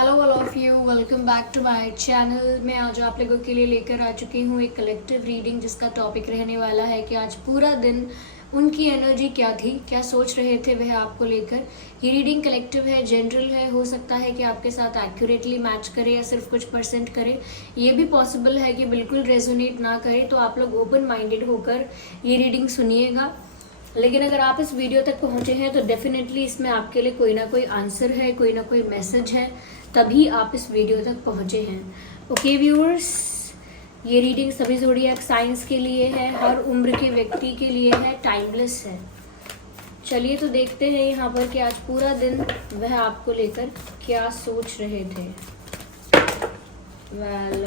Hello all of you, welcome back to my channel. मैं आज आप लोगों के लिए लेकर आ चुकी हूँ एक कलेक्टिव रीडिंग जिसका टॉपिक रहने वाला है कि आज पूरा दिन उनकी एनर्जी क्या थी, क्या सोच रहे थे वह आपको लेकर। ये रीडिंग कलेक्टिव है, जनरल है, हो सकता है कि आपके साथ एक्यूरेटली मैच करे या सिर्फ कुछ परसेंट करे। ये भी पॉसिबल है कि बिल्कुल रेजोनेट ना करे, तो आप लोग ओपन माइंडेड होकर ये रीडिंग सुनिएगा। लेकिन अगर आप इस वीडियो तक पहुंचे हैं तो डेफिनेटली इसमें आपके लिए कोई ना कोई आंसर है, कोई ना कोई मैसेज है, तभी आप इस वीडियो तक पहुंचे हैं। ओके व्यूअर्स, ये रीडिंग सभी ज़ोडिएक साइंस के लिए है, हर उम्र के व्यक्ति के लिए है, टाइमलेस है। चलिए तो देखते हैं यहाँ पर कि आज पूरा दिन वह आपको लेकर क्या सोच रहे थे। Well,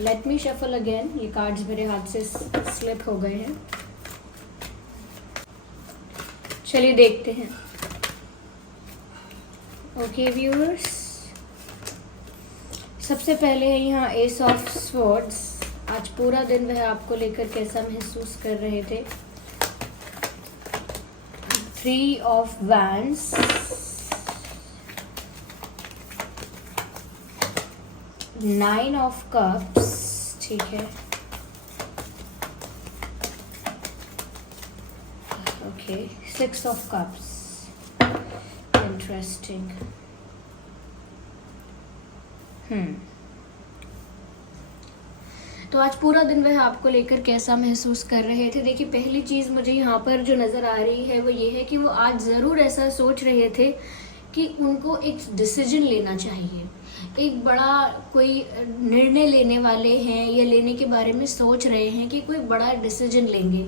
let me shuffle again. ये कार्ड्स मेरे हाथ से स्लिप हो गए हैं। चलिए देखते हैं। ओके व्यूअर्स, सबसे पहले है यहाँ एस ऑफ स्वॉर्ड्स। आज पूरा दिन वह आपको लेकर कैसा महसूस कर रहे थे। 3 ऑफ वैंड्स, 9 ऑफ कप्स, ठीक है, ओके, 6 ऑफ कप्स, इंटरेस्टिंग। तो आज पूरा दिन वह आपको लेकर कैसा महसूस कर रहे थे। देखिए, पहली चीज़ मुझे यहाँ पर जो नज़र आ रही है वो ये है कि वो आज ज़रूर ऐसा सोच रहे थे कि उनको एक डिसीजन लेना चाहिए, एक बड़ा कोई निर्णय लेने वाले हैं या लेने के बारे में सोच रहे हैं कि कोई बड़ा डिसीजन लेंगे।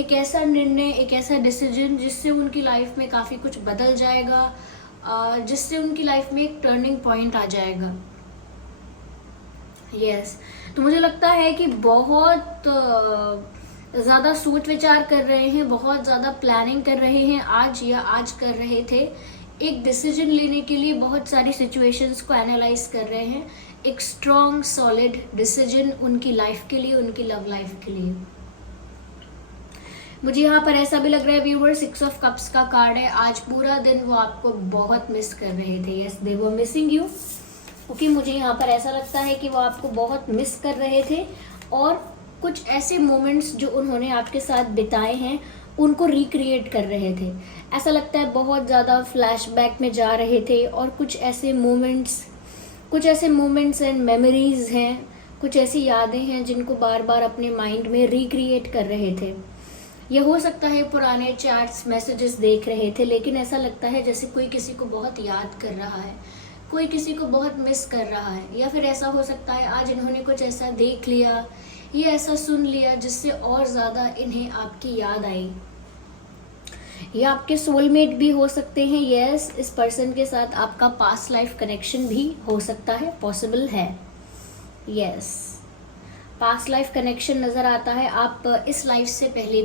एक ऐसा निर्णय, एक ऐसा डिसीजन जिससे उनकी लाइफ में काफ़ी कुछ बदल जाएगा, जिससे उनकी लाइफ में एक टर्निंग पॉइंट आ जाएगा। यस, तो मुझे लगता है कि बहुत ज़्यादा सोच विचार कर रहे हैं, बहुत ज़्यादा प्लानिंग कर रहे हैं आज, या आज कर रहे थे। एक डिसीजन लेने के लिए बहुत सारी सिचुएशंस को एनालाइज कर रहे हैं। एक स्ट्रॉन्ग सॉलिड डिसीजन उनकी लाइफ के लिए, उनकी लव लाइफ के लिए। मुझे यहाँ पर ऐसा भी लग रहा है व्यूअर, 6 ऑफ कप्स का कार्ड है। आज पूरा दिन वो आपको बहुत मिस कर रहे थे। Yes, they were missing you. Okay, मुझे यहाँ पर ऐसा लगता है कि वो आपको बहुत मिस कर रहे थे और कुछ ऐसे मोमेंट्स जो उन्होंने आपके साथ बिताए हैं उनको रिक्रिएट कर रहे थे। ऐसा लगता है बहुत ज़्यादा फ्लैशबैक में जा रहे थे और कुछ ऐसे मोमेंट्स एंड मेमोरीज हैं, कुछ ऐसी यादें हैं जिनको बार बार अपने माइंड में रिक्रिएट कर रहे थे। यह हो सकता है पुराने चैट्स, मैसेजेस देख रहे थे, लेकिन ऐसा लगता है जैसे कोई किसी को बहुत याद कर रहा है, कोई किसी को बहुत मिस कर रहा है। या फिर ऐसा हो सकता है आज इन्होंने कुछ ऐसा देख लिया या ऐसा सुन लिया जिससे और ज़्यादा इन्हें आपकी याद आई। या आपके सोलमेट भी हो सकते हैं। यस, इस पर्सन के साथ आपका पास्ट लाइफ कनेक्शन भी हो सकता है, पॉसिबल है। यस, पास्ट लाइफ कनेक्शन नज़र आता है। आप इस लाइफ से पहले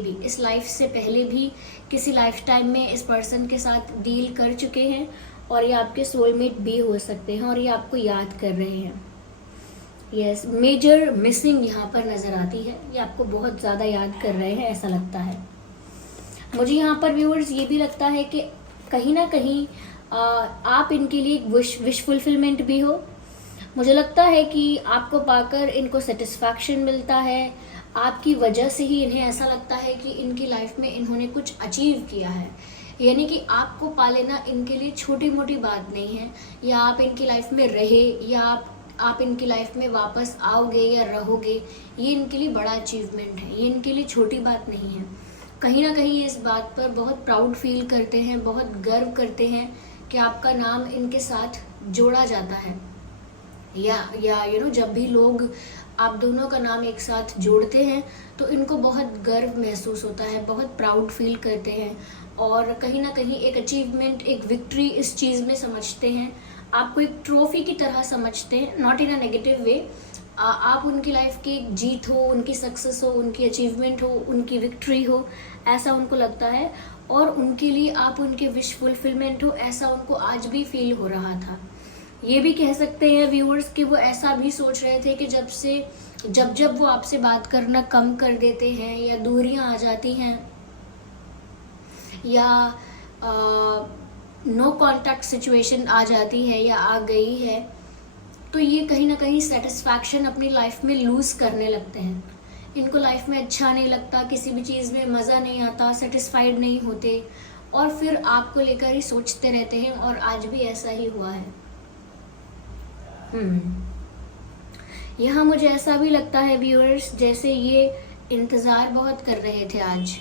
भी किसी लाइफ टाइम में इस पर्सन के साथ डील कर चुके हैं और ये आपके सोलमेट भी हो सकते हैं और ये आपको याद कर रहे हैं। यस, मेजर मिसिंग यहाँ पर नज़र आती है। ये आपको बहुत ज़्यादा याद कर रहे हैं, ऐसा लगता है मुझे यहाँ पर व्यूअर्स। ये भी लगता है कि कहीं ना कहीं आप इनके लिए एक विश फुलफिलमेंट भी हो। मुझे लगता है कि आपको पाकर इनको सेटिस्फैक्शन मिलता है। आपकी वजह से ही इन्हें ऐसा लगता है कि इनकी लाइफ में इन्होंने कुछ अचीव किया है। यानी कि आपको पा लेना इनके लिए छोटी मोटी बात नहीं है, या आप इनकी लाइफ में रहे या आप इनकी लाइफ में वापस आओगे या रहोगे, ये इनके लिए बड़ा अचीवमेंट है। ये इनके लिए छोटी बात नहीं है। कहीं ना कहीं ये इस बात पर बहुत प्राउड फील करते हैं, बहुत गर्व करते हैं कि आपका नाम इनके साथ जोड़ा जाता है। या जब भी लोग आप दोनों का नाम एक साथ जोड़ते हैं तो इनको बहुत गर्व महसूस होता है, बहुत प्राउड फील करते हैं और कहीं ना कहीं एक अचीवमेंट, एक विक्ट्री इस चीज़ में समझते हैं। आपको एक ट्रॉफी की तरह समझते हैं, not in a negative way. आप उनकी लाइफ की एक जीत हो, उनकी सक्सेस हो, उनकी अचीवमेंट हो, उनकी विक्ट्री हो, ऐसा उनको लगता है और उनके लिए आप उनके विश फुलफिलमेंट हो, ऐसा उनको आज भी फील हो रहा था। ये भी कह सकते हैं व्यूअर्स कि वो ऐसा भी सोच रहे थे कि जब वो आपसे बात करना कम कर देते हैं या दूरियां आ जाती हैं या नो कांटेक्ट सिचुएशन आ जाती है या आ गई है, तो ये कहीं ना कहीं सेटिस्फैक्शन अपनी लाइफ में लूज़ करने लगते हैं। इनको लाइफ में अच्छा नहीं लगता, किसी भी चीज़ में मज़ा नहीं आता, सेटिस्फाइड नहीं होते और फिर आपको लेकर ही सोचते रहते हैं, और आज भी ऐसा ही हुआ है। यहाँ मुझे ऐसा भी लगता है व्यूअर्स, जैसे ये इंतज़ार बहुत कर रहे थे आज,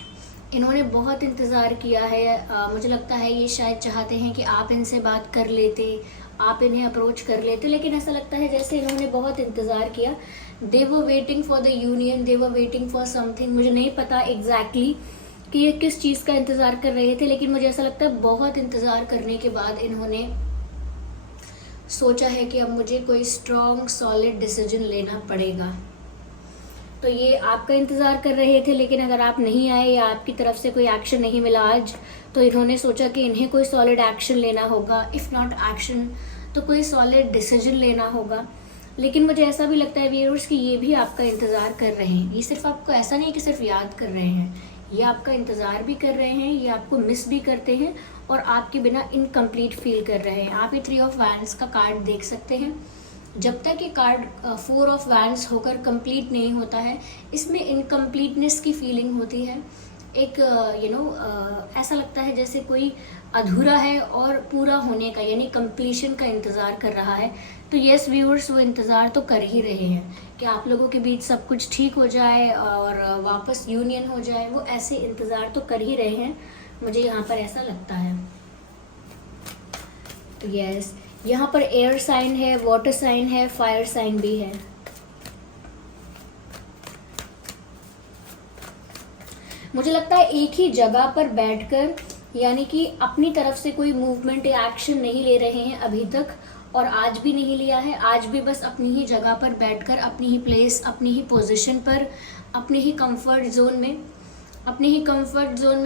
इन्होंने बहुत इंतज़ार किया है। मुझे लगता है ये शायद चाहते हैं कि आप इनसे बात कर लेते, आप इन्हें अप्रोच कर लेते, लेकिन ऐसा लगता है जैसे इन्होंने बहुत इंतज़ार किया। They were waiting for the union, they were waiting for something. मुझे नहीं पता एग्जैक्टली कि ये किस चीज़ का इंतज़ार कर रहे थे, लेकिन मुझे ऐसा लगता है बहुत इंतज़ार करने के बाद इन्होंने सोचा है कि अब मुझे कोई स्ट्रॉन्ग सॉलिड डिसीजन लेना पड़ेगा। तो ये आपका इंतज़ार कर रहे थे, लेकिन अगर आप नहीं आए या आपकी तरफ से कोई एक्शन नहीं मिला आज, तो इन्होंने सोचा कि इन्हें कोई सॉलिड एक्शन लेना होगा, इफ़ नॉट एक्शन तो कोई सॉलिड डिसीजन लेना होगा। लेकिन मुझे ऐसा भी लगता है व्यूअर्स कि ये भी आपका इंतज़ार कर रहे हैं। ये सिर्फ आपको ऐसा नहीं कि सिर्फ याद कर रहे हैं, ये आपका इंतज़ार भी कर रहे हैं, ये आपको मिस भी करते हैं और आपके बिना इनकम्प्लीट फील कर रहे हैं। आप ये 3 ऑफ वैंड्स का कार्ड देख सकते हैं। जब तक ये कार्ड 4 ऑफ वैंड्स होकर कंप्लीट नहीं होता है, इसमें इनकम्प्लीटनेस की फीलिंग होती है। एक ऐसा लगता है जैसे कोई अधूरा है और पूरा होने का यानी कंप्लीशन का इंतज़ार कर रहा है। तो यस व्यूअर्स, वो इंतज़ार तो कर ही रहे हैं कि आप लोगों के बीच सब कुछ ठीक हो जाए और वापस यूनियन हो जाए। वो ऐसे इंतज़ार तो कर ही रहे हैं, मुझे यहाँ पर ऐसा लगता है। तो यस, यहाँ पर एयर साइन है, वाटर साइन है, फायर साइन भी है। मुझे लगता है एक ही जगह पर बैठकर यानी कि अपनी तरफ से कोई मूवमेंट या एक्शन नहीं ले रहे हैं अभी तक, और आज भी नहीं लिया है। आज भी बस अपनी ही जगह पर बैठकर, अपनी ही प्लेस, अपनी ही पोजीशन पर, अपने ही कंफर्ट जोन में,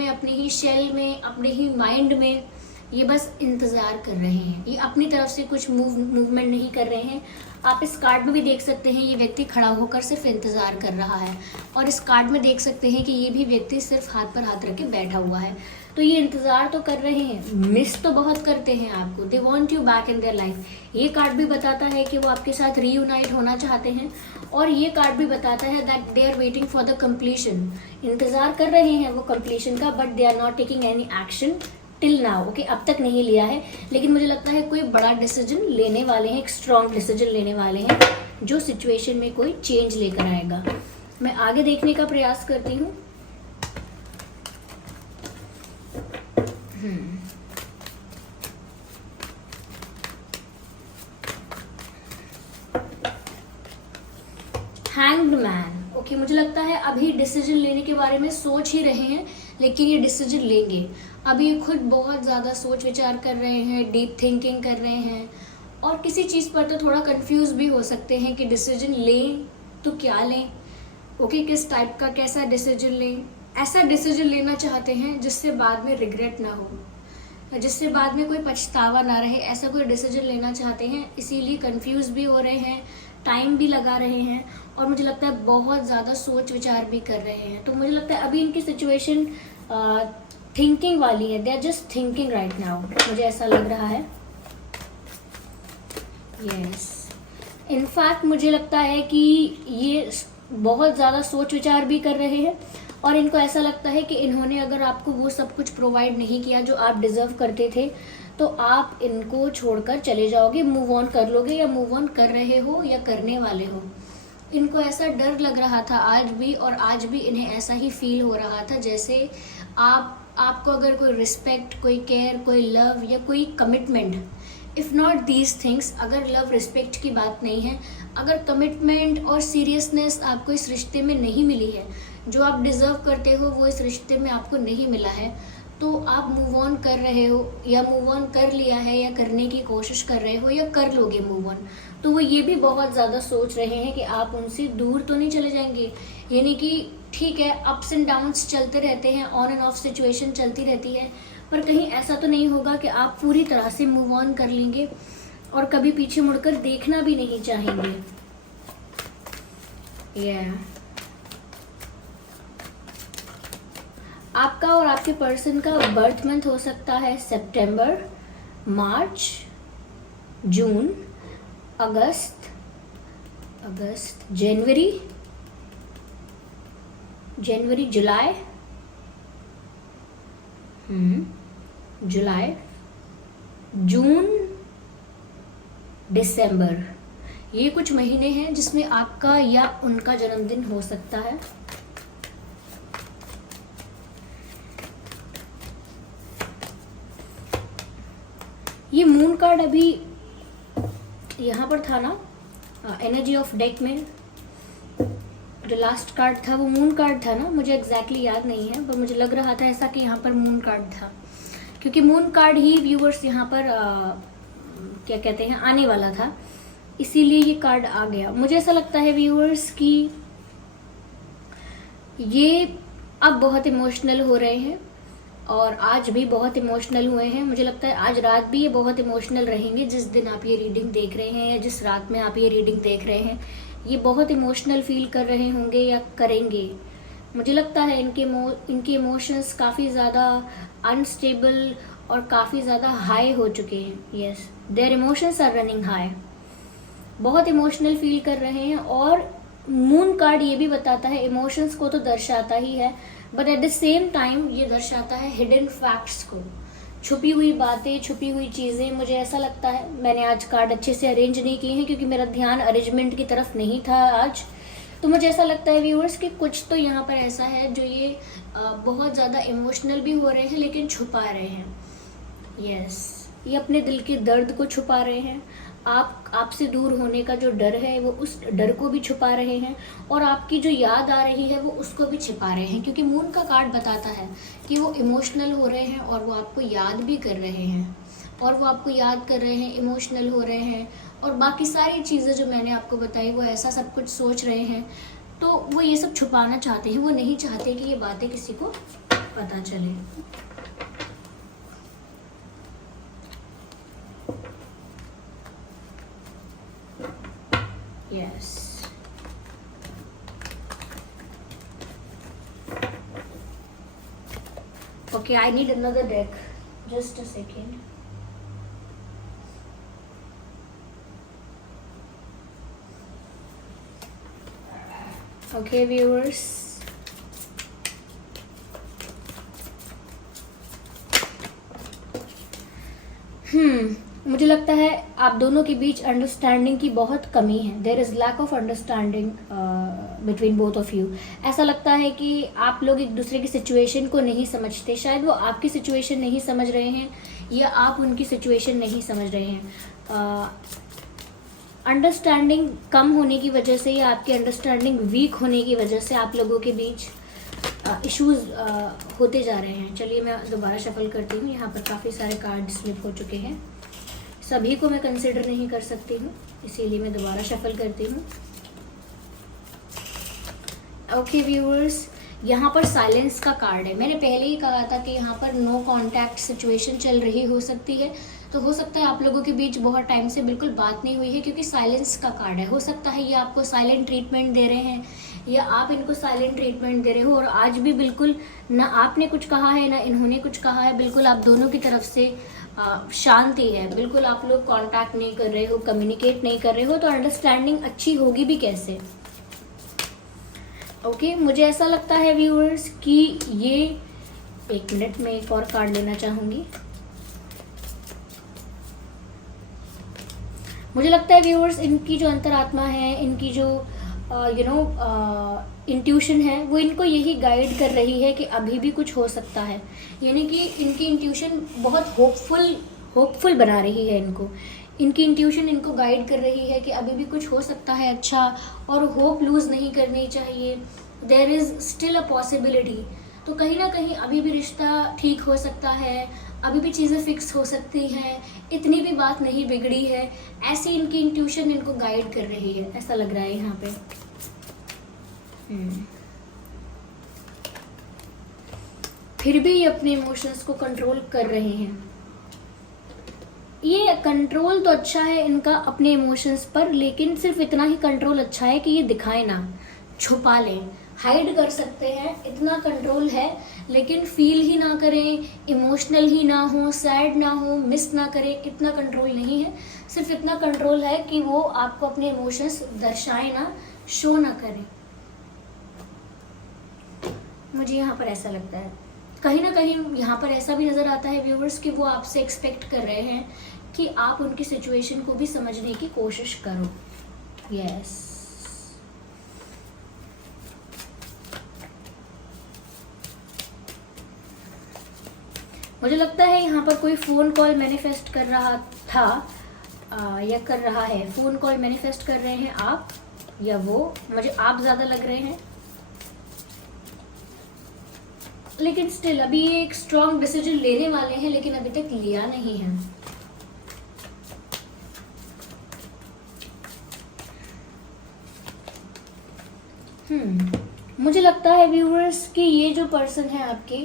अपने ही शेल में, अपने ही माइंड में ये बस इंतज़ार कर रहे हैं। ये अपनी तरफ से कुछ मूवमेंट नहीं कर रहे हैं। आप इस कार्ड में भी देख सकते हैं ये व्यक्ति खड़ा होकर सिर्फ इंतज़ार कर रहा है, और इस कार्ड में देख सकते हैं कि ये भी व्यक्ति सिर्फ हाथ पर हाथ रख के बैठा हुआ है। तो ये इंतज़ार तो कर रहे हैं, मिस तो बहुत करते हैं आपको। They want you back in their life. ये कार्ड भी बताता है कि वो आपके साथ रीयूनाइट होना चाहते हैं, और ये कार्ड भी बताता है that they are waiting for the completion. इंतज़ार कर रहे हैं वो कंप्लीशन का, but they are not taking any action till now. Okay, अब तक नहीं लिया है, लेकिन मुझे लगता है कोई बड़ा डिसीजन लेने वाले हैं, एक स्ट्रॉन्ग डिसीजन लेने वाले हैं जो सिचुएशन में कोई चेंज लेकर आएगा। मैं आगे देखने का प्रयास करती हूँ। Hanged man. ओके, मुझे लगता है अभी डिसीजन लेने के बारे में सोच ही रहे हैं, लेकिन ये डिसीजन लेंगे। अभी ये खुद बहुत ज़्यादा सोच विचार कर रहे हैं, डीप थिंकिंग कर रहे हैं, और किसी चीज़ पर तो थोड़ा कंफ्यूज भी हो सकते हैं कि डिसीजन लें तो क्या लें। ओके, किस टाइप का कैसा डिसीजन लें। ऐसा डिसीजन लेना चाहते हैं जिससे बाद में रिग्रेट ना हो, जिससे बाद में कोई पछतावा ना रहे। ऐसा कोई डिसीजन लेना चाहते हैं, इसीलिए कंफ्यूज भी हो रहे हैं, टाइम भी लगा रहे हैं, और मुझे लगता है बहुत ज़्यादा सोच विचार भी कर रहे हैं। तो मुझे लगता है अभी इनकी सिचुएशन थिंकिंग वाली है। They are just thinking right now, मुझे ऐसा लग रहा है। यस, इनफैक्ट मुझे लगता है कि ये बहुत ज़्यादा सोच विचार भी कर रहे हैं, और इनको ऐसा लगता है कि इन्होंने अगर आपको वो सब कुछ प्रोवाइड नहीं किया जो आप डिज़र्व करते थे, तो आप इनको छोड़कर चले जाओगे, मूव ऑन कर लोगे, या मूव ऑन कर रहे हो या करने वाले हो। इनको ऐसा डर लग रहा था आज भी, और आज भी इन्हें ऐसा ही फील हो रहा था जैसे आपको अगर कोई रिस्पेक्ट, कोई केयर, कोई लव या कोई commitment, if not these things, अगर लव रिस्पेक्ट की बात नहीं है, अगर कमिटमेंट और सीरियसनेस आपको इस रिश्ते में नहीं मिली है, जो आप डिज़र्व करते हो वो इस रिश्ते में आपको नहीं मिला है, तो आप मूव ऑन कर रहे हो या मूव ऑन कर लिया है या करने की कोशिश कर रहे हो या कर लोगे मूव ऑन, तो वो ये भी बहुत ज़्यादा सोच रहे हैं कि आप उनसे दूर तो नहीं चले जाएंगे। यानी कि ठीक है, अप्स एंड डाउन्स चलते रहते हैं, ऑन एंड ऑफ सिचुएशन चलती रहती है, पर कहीं ऐसा तो नहीं होगा कि आप पूरी तरह से मूव ऑन कर लेंगे और कभी पीछे मुड़कर देखना भी नहीं चाहेंगे। आपका और आपके पर्सन का बर्थ मंथ हो सकता है सितंबर, मार्च, जून, अगस्त, जनवरी, जुलाई, जून, दिसंबर। ये कुछ महीने हैं जिसमें आपका या उनका जन्मदिन हो सकता है। ये मून कार्ड अभी यहाँ पर था ना, एनर्जी ऑफ डेक में जो लास्ट कार्ड था वो मून कार्ड था ना, मुझे एग्जैक्टली याद नहीं है, पर मुझे लग रहा था ऐसा कि यहाँ पर मून कार्ड था, क्योंकि मून कार्ड ही व्यूवर्स यहाँ पर क्या कहते हैं आने वाला था, इसीलिए ये कार्ड आ गया। मुझे ऐसा लगता है व्यूवर्स कि ये अब बहुत इमोशनल हो रहे हैं और आज भी बहुत इमोशनल हुए हैं। मुझे लगता है आज रात भी ये बहुत इमोशनल रहेंगे। जिस दिन आप ये रीडिंग देख रहे हैं या जिस रात में आप ये रीडिंग देख रहे हैं, ये बहुत इमोशनल फील कर रहे होंगे या करेंगे। मुझे लगता है इनके इमोशंस काफ़ी ज़्यादा अनस्टेबल और काफ़ी ज़्यादा हाई हो चुके हैं। Yes, their emotions are running high. बहुत इमोशनल फील कर रहे हैं और मून कार्ड ये भी बताता है, इमोशंस को तो दर्शाता ही है, but at the same time ये दर्शाता है हिडन फैक्ट्स को, छुपी हुई बातें, छुपी हुई चीज़ें। मुझे ऐसा लगता है, मैंने आज कार्ड अच्छे से अरेंज नहीं किए हैं क्योंकि मेरा ध्यान अरेंजमेंट की तरफ नहीं था आज, तो मुझे ऐसा लगता है व्यूअर्स कि कुछ तो यहाँ पर ऐसा है जो ये बहुत ज़्यादा इमोशनल भी हो रहे हैं लेकिन छुपा रहे हैं। यस, ये अपने दिल के दर्द को छुपा रहे हैं। आपसे दूर होने का जो डर है वो उस डर को भी छुपा रहे हैं और आपकी जो याद आ रही है वो उसको भी छिपा रहे हैं, क्योंकि मून का कार्ड बताता है कि वो इमोशनल हो रहे हैं और वो आपको याद भी कर रहे हैं इमोशनल हो रहे हैं और बाकी सारी चीज़ें जो मैंने आपको बताई वो ऐसा सब कुछ सोच रहे हैं। तो वो ये सब छुपाना चाहते हैं, वो नहीं चाहते कि ये बातें किसी को पता चले। Yes. Okay, I need another deck. Just a second. Okay, viewers. मुझे लगता है आप दोनों के बीच अंडरस्टैंडिंग की बहुत कमी है। There is lack of understanding between both of you. ऐसा लगता है कि आप लोग एक दूसरे की सिचुएशन को नहीं समझते। शायद वो आपकी सिचुएशन नहीं समझ रहे हैं या आप उनकी सिचुएशन नहीं समझ रहे हैं। अंडरस्टैंडिंग कम होने की वजह से या आपकी अंडरस्टैंडिंग वीक होने की वजह से आप लोगों के बीच इश्यूज होते जा रहे हैं। चलिए मैं दोबारा शफल करती हूँ। यहाँ पर काफ़ी सारे कार्ड स्लिप हो चुके हैं, सभी को मैं कंसिडर नहीं कर सकती हूँ, इसीलिए मैं दोबारा शफल करती हूँ। ओके व्यूअर्स, यहाँ पर साइलेंस का कार्ड है। मैंने पहले ही कहा था कि यहाँ पर नो कांटेक्ट सिचुएशन चल रही हो सकती है, तो हो सकता है आप लोगों के बीच बहुत टाइम से बिल्कुल बात नहीं हुई है, क्योंकि साइलेंस का कार्ड है। हो सकता है ये आपको साइलेंट ट्रीटमेंट दे रहे हैं या आप इनको साइलेंट ट्रीटमेंट दे रहे हो और आज भी बिल्कुल ना आपने कुछ कहा है ना इन्होंने कुछ कहा है, बिल्कुल आप दोनों की तरफ से शांति है, बिल्कुल आप लोग कांटेक्ट नहीं कर रहे हो, कम्युनिकेट नहीं कर रहे हो, तो अंडरस्टैंडिंग अच्छी होगी भी कैसे। ओके, मुझे ऐसा लगता है व्यूअर्स कि ये, एक मिनट में एक और कार्ड लेना चाहूंगी। मुझे लगता है व्यूअर्स इनकी जो अंतरात्मा है, इनकी जो इंट्यूशन है, वो इनको यही गाइड कर रही है कि अभी भी कुछ हो सकता है। यानी कि इनकी इंट्यूशन बहुत होपफुल बना रही है इनको। इनकी इंट्यूशन इनको गाइड कर रही है कि अभी भी कुछ हो सकता है अच्छा, और होप लूज नहीं करनी चाहिए। There is still a possibility. तो कहीं ना कहीं अभी भी रिश्ता ठीक हो सकता है, अभी भी चीज़ें फिक्स हो सकती हैं, इतनी भी बात नहीं बिगड़ी है, ऐसी इनकी इंट्यूशन इनको गाइड कर रही है, ऐसा लग रहा है यहाँ पे। फिर भी ये अपने इमोशंस को कंट्रोल कर रहे हैं। ये कंट्रोल तो अच्छा है इनका अपने इमोशंस पर, लेकिन सिर्फ इतना ही कंट्रोल अच्छा है कि ये दिखाए ना, छुपा लें, हाइड कर सकते हैं, इतना कंट्रोल है। लेकिन फील ही ना करें, इमोशनल ही ना हो, सैड ना हो, मिस ना करें, इतना कंट्रोल नहीं है। सिर्फ इतना कंट्रोल है कि वो आपको अपने इमोशंस दर्शाए ना, शो ना करें। मुझे यहाँ पर ऐसा लगता है, कहीं ना कहीं यहाँ पर ऐसा भी नज़र आता है व्यूवर्स कि वो आपसे एक्सपेक्ट कर रहे हैं कि आप उनकी सिचुएशन को भी समझने की कोशिश करो। यस, मुझे लगता है यहाँ पर कोई फ़ोन कॉल मैनिफेस्ट कर रहा था या कर रहा है। फ़ोन कॉल मैनिफेस्ट कर रहे हैं आप या वो, मुझे आप ज़्यादा लग रहे हैं। लेकिन स्टिल अभी ये एक स्ट्रॉन्ग डिसीजन लेने वाले हैं, लेकिन अभी तक लिया नहीं है। मुझे लगता है व्यूअर्स कि ये जो पर्सन है आपके,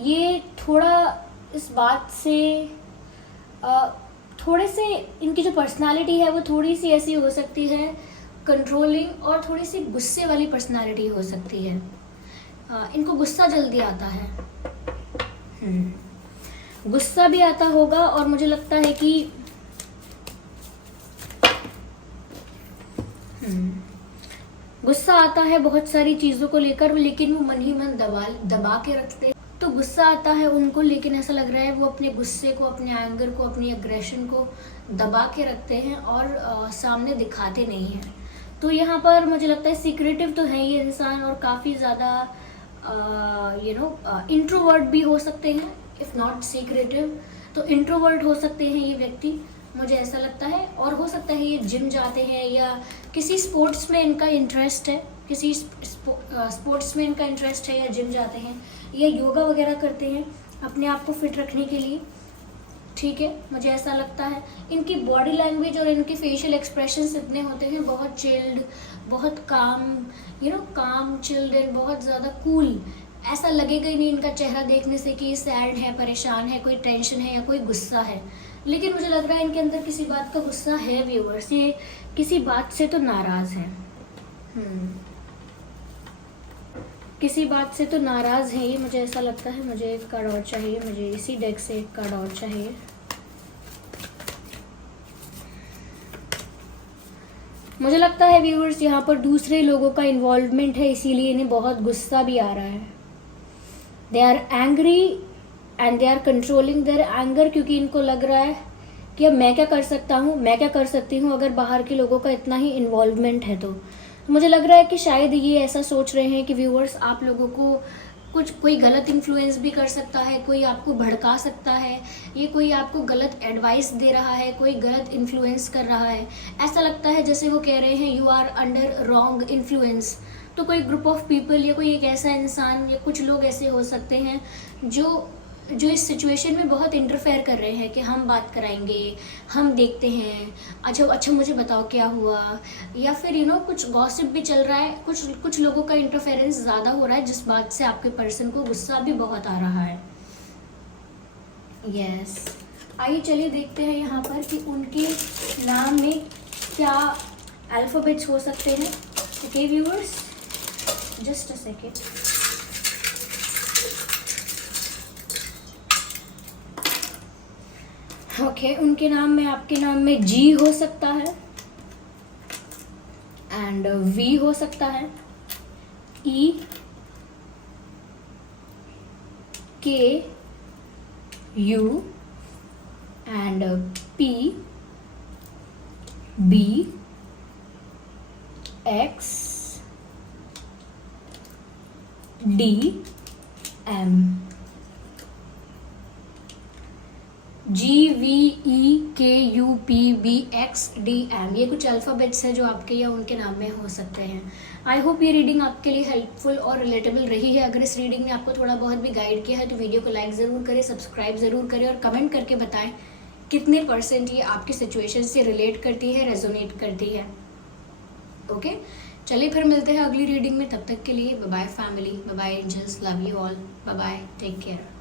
ये थोड़ा इस बात से थोड़े से, इनकी जो पर्सनालिटी है वो थोड़ी सी ऐसी हो सकती है, कंट्रोलिंग और थोड़ी सी गुस्से वाली पर्सनालिटी हो सकती है। इनको गुस्सा जल्दी आता है, गुस्सा भी आता होगा। और मुझे लगता है कि गुस्सा आता है बहुत सारी चीज़ों को लेकर, लेकिन वो मन ही मन दबा के रखते हैं। तो गुस्सा आता है उनको, लेकिन ऐसा लग रहा है वो अपने गुस्से को, अपने एंगर को, अपनी एग्रेशन को दबा के रखते हैं और सामने दिखाते नहीं हैं। तो यहाँ पर मुझे लगता है सीक्रेटिव तो है ये इंसान, और काफ़ी ज़्यादा इंट्रोवर्ट भी हो सकते हैं। इफ़ नॉट सीक्रेटिव तो इंट्रोवर्ट हो सकते हैं ये व्यक्ति, मुझे ऐसा लगता है। और हो सकता है ये जिम जाते हैं या किसी स्पोर्ट्स में इनका इंटरेस्ट है, किसी स्पोर्ट्स में इनका इंटरेस्ट है, या जिम जाते हैं या योगा वगैरह करते हैं अपने आप को फिट रखने के लिए। ठीक है, मुझे ऐसा लगता है। इनकी बॉडी लैंग्वेज और इनके फेशियल एक्सप्रेशंस इतने होते हैं, बहुत चिल्ड, बहुत काम, काम चिल्ड एंड बहुत ज़्यादा कूल। ऐसा लगेगा ही नहीं इनका चेहरा देखने से कि सैड है, परेशान है, कोई टेंशन है या कोई गुस्सा है। लेकिन मुझे लग रहा है इनके अंदर किसी बात का गुस्सा है व्यूअर्स, ये किसी बात से तो नाराज है। किसी बात से तो नाराज है ये, मुझे ऐसा लगता है। मुझे एक कार्ड और चाहिए, मुझे इसी डेक से एक कार्ड और चाहिए। मुझे लगता है व्यूअर्स यहाँ पर दूसरे लोगों का इन्वॉल्वमेंट है, इसीलिए इन्हें बहुत गुस्सा भी आ रहा है। They are angry and they are controlling their anger, क्योंकि इनको लग रहा है कि अब मैं क्या कर सकता हूँ, मैं क्या कर सकती हूँ अगर बाहर के लोगों का इतना ही इन्वॉल्वमेंट है। तो मुझे लग रहा है कि शायद ये ऐसा सोच रहे हैं कि व्यूअर्स आप लोगों को कोई गलत इन्फ्लुएंस भी कर सकता है, कोई आपको भड़का सकता है, ये कोई आपको गलत एडवाइस दे रहा है, कोई गलत इन्फ्लुएंस कर रहा है। ऐसा लगता है जैसे वो कह रहे हैं you are under wrong influence. तो कोई ग्रुप ऑफ पीपल या कोई एक ऐसा इंसान या कुछ लोग ऐसे हो सकते हैं जो इस सिचुएशन में बहुत इंटरफेयर कर रहे हैं कि हम बात कराएंगे, हम देखते हैं, अच्छा मुझे बताओ क्या हुआ, या फिर कुछ गॉसिप भी चल रहा है। कुछ लोगों का इंटरफेरेंस ज़्यादा हो रहा है, जिस बात से आपके पर्सन को गुस्सा भी बहुत आ रहा है। यस, आइए चलिए देखते हैं यहाँ पर कि उनके नाम में क्या अल्फ़ाबेट्स हो सकते हैं। Okay viewers, just a second. Okay, उनके नाम में, आपके नाम में जी हो सकता है एंड वी हो सकता है, E, K, U and P, B, X, D, M, G, V, E, K, U, P, B, X, D, M, ये कुछ अल्फ़ाबेट्स हैं जो आपके या उनके नाम में हो सकते हैं। आई होप ये रीडिंग आपके लिए हेल्पफुल और रिलेटेबल रही है। अगर इस रीडिंग ने आपको थोड़ा बहुत भी गाइड किया है तो वीडियो को लाइक ज़रूर करें, सब्सक्राइब ज़रूर करें और कमेंट करके बताएं कितने % ये आपकी सिचुएशन से रिलेट करती है, रेजोनेट करती है। ओके, चलिए फिर मिलते हैं अगली रीडिंग में। तब तक के लिए bye bye family, bye bye angels, love you all, bye bye, take care.